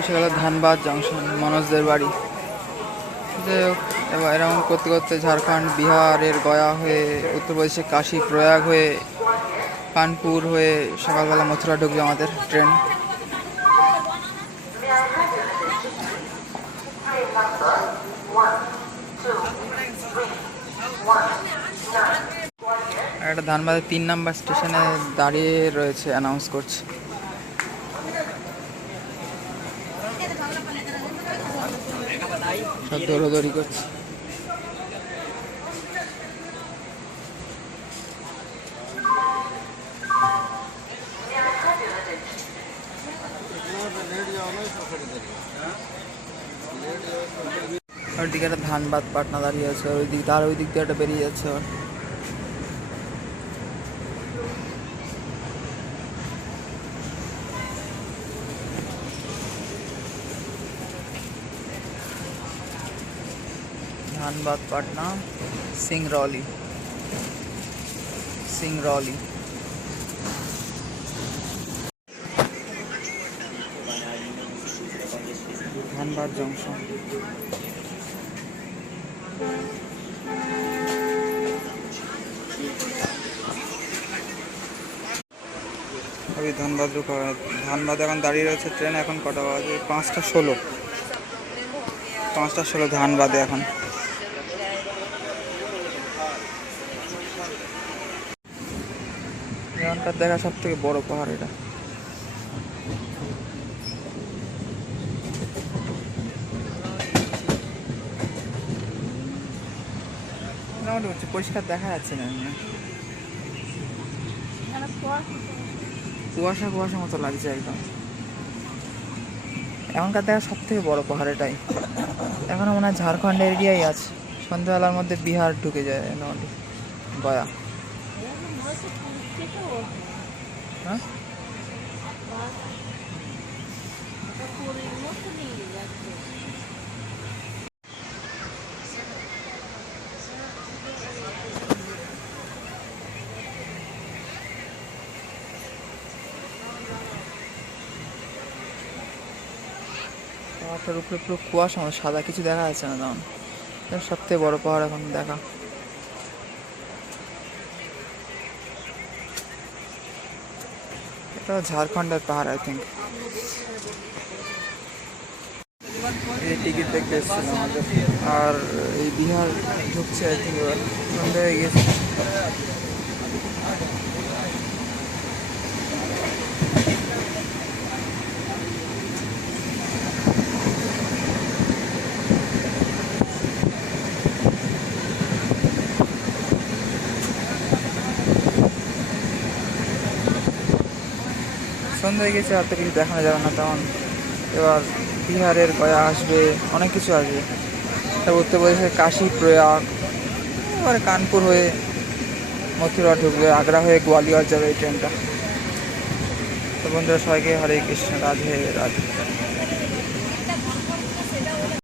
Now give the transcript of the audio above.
এসে গেল ধানবাদ জংশন, মনোজদের বাড়ি। হোক এবার এরকম করতে করতে ঝাড়খণ্ড, বিহারের গয়া হয়ে, উত্তরপ্রদেশে কাশী প্রয়াগ হয়ে, কানপুর হয়ে সকালবেলা মথুরা ঢুকবে আমাদের ট্রেন। একটা ধানবাদের তিন নাম্বার স্টেশনে দাঁড়িয়ে রয়েছে অ্যানাউন্স করছে। সব করছে। ওইদিকে একটা ধানবাদ পাটনা দাঁড়িয়ে আছে ওই দিক তার ওই দিক দিয়ে একটা বেরিয়ে যাচ্ছে। धनबाद पटना सिंगरौली सिंगरौली ধানবাদ জংশন। আমি ধানবাদ ধানবাদ এখন দাঁড়িয়ে রয়েছে ট্রেন, এখন কটা বাজে? পাঁচটা ষোলো। পাঁচটা ষোলো ধানবাদে এখন। এখানকার দেখা সব থেকে বড় পাহাড় এটা। মোটামুটি হচ্ছে পরিষ্কার দেখা যাচ্ছে না। কুয়াশা। কুয়াশা মতো লাগছে একদম। এখনকার দেখা সব থেকে বড় পাহাড় এটাই। এখনও মনে হয় ঝাড়খণ্ড এরিয়াই আছে। সন্ধ্যাবেলার মধ্যে বিহার ঢুকে যায় মোটামুটি। গয়া হ্যাঁ? পাহাড়টার উপরে পুরো কুয়াশা মতো সাদা কিছু দেখা যাচ্ছে না তখন সব থেকে বড় পাহাড় এখন দেখা। এটা ঝাড়খণ্ডের পাহাড় আই থিঙ্ক এই টিকিট দেখতে আমাদের আর এই বিহার ঢুকছে আই থিঙ্ক সন্ধ্যা হয়ে গেছে। সন্ধ্যা হয়ে গেছে আর কিছু দেখানো যাবে না তেমন। এবার বিহারের গয়া আসবে, অনেক কিছু আসবে। তারপর উত্তরপ্রদেশের কাশি, প্রয়াগ, এবারে কানপুর হয়ে মথুরা ঢুকবে, আগ্রা হয়ে গোয়ালিয়র যাবে এই ট্রেনটা। তো বন্ধুরা, সবাইকে হরে কৃষ্ণ, রাধে রাধে।